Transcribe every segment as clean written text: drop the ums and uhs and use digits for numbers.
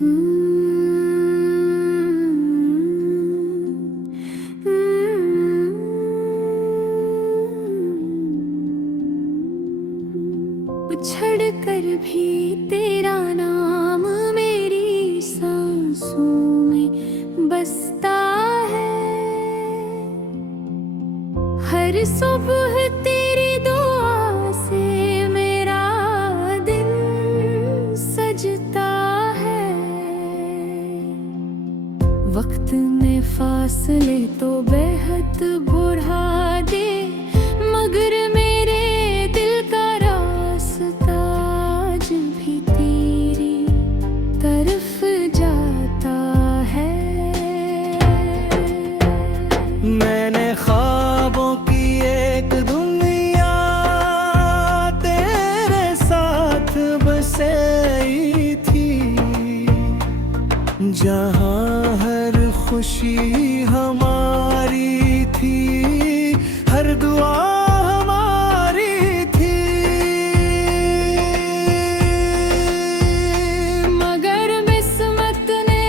उछड़ कर भी तेरा नाम मेरी सांसों में बसता है। हर सुबह तेरी दुआ से मेरा दिन सजता है। वक्त ने फासले तो बेहद बढ़ा दे, मगर मेरे दिल का रास्ता आज भी तेरी तरफ जाता है। मैंने ख्वाबों की एक दुनिया तेरे साथ बसाई थी, जहाँ हर खुशी हमारी थी, हर दुआ हमारी थी। मगर किस्मत ने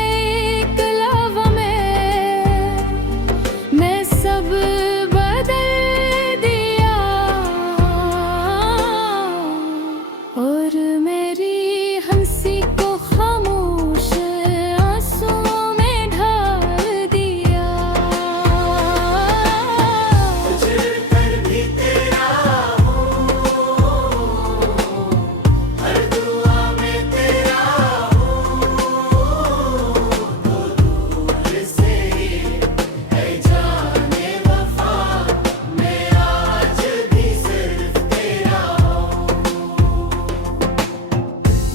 एक लम्हे में मैं सब बदल दिया, और मेरी हंसी को खामोश आंसुओं में ढाल दिया। उछल कर भी तेरा हूँ, हर दुआ में तेरा हूँ, तो दूर से ही है जाने वफा, मैं आज भी सिर्फ तेरा हूँ।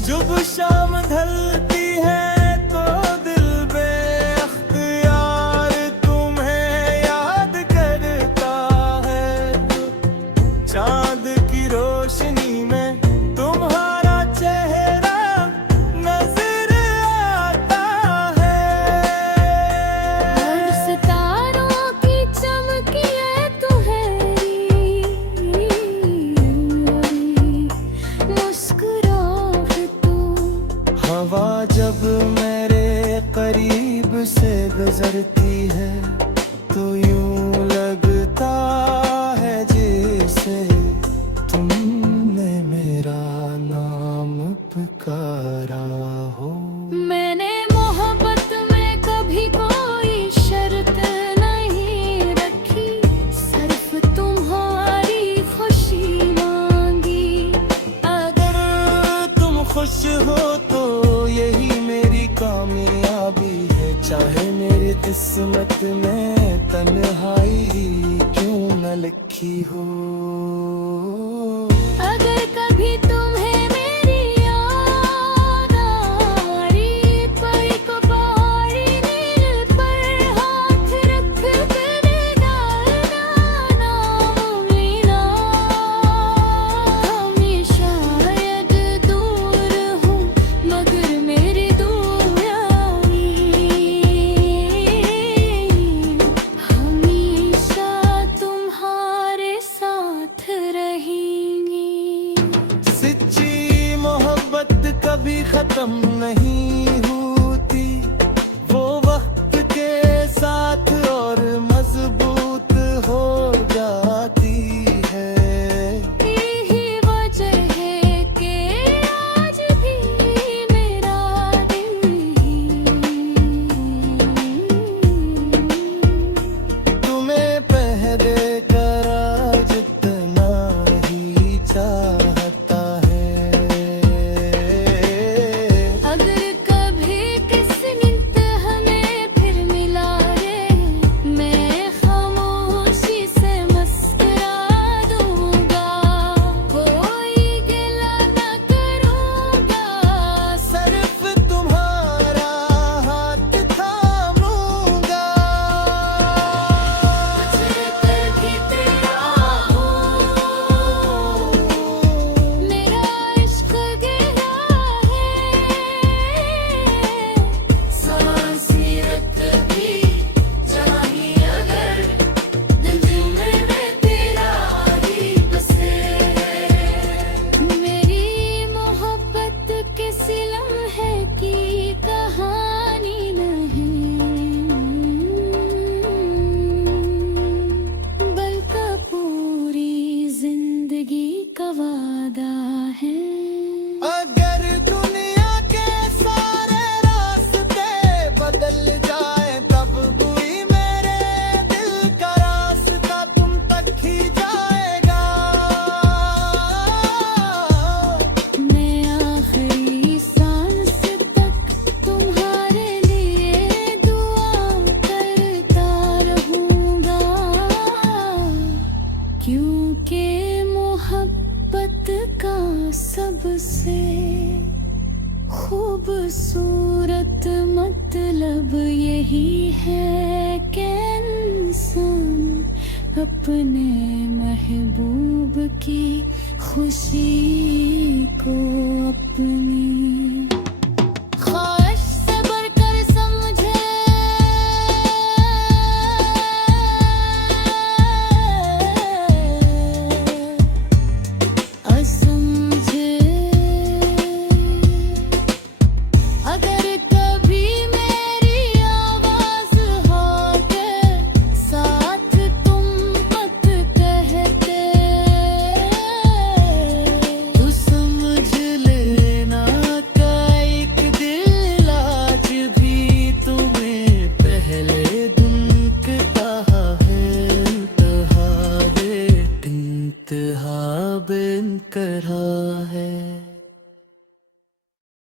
जब शाम ढलती है तो दिल बेअख्तियार तुम्हें याद करता है। चांद की रोशनी में तुम्हारा चेहरा नजर आता है। और सितारों की चमकी है तुम्हारी मुस्कुराहट तू। हवा जब मेरे करीब से गुजरती है तो यूं लगता है जैसे तुमने मेरा नाम पुकारा हो। मैंने मोहब्बत में कभी कोई शर्त नहीं रखी, सिर्फ तुम्हारी खुशी मांगी। अगर तुम खुश हो तो यही मेरी कामयाबी है, चाहे मेरी किस्मत में तन्हाई क्यों न लिखी हो। अगर कभी तुम्हें मेरी याद आई, पल को पहाड़ी नील पर हाथ रख कर डालना नाम लेना। हमें शायद दूर हूँ मगर मेरी दुआएं हमेशा तुम्हारे साथ रहेंगी। सच्ची मोहब्बत कभी खत्म नहीं होती, वो वक्त के साथ और मजबूत हो जाती है। यही वजह है कि आज भी मेरा दिल तुम्हें पहरे करा जितना ही चाहता है। अगर कभी खूबसूरत मतलब यही है कि इंसान अपने महबूब की खुशी को अपनी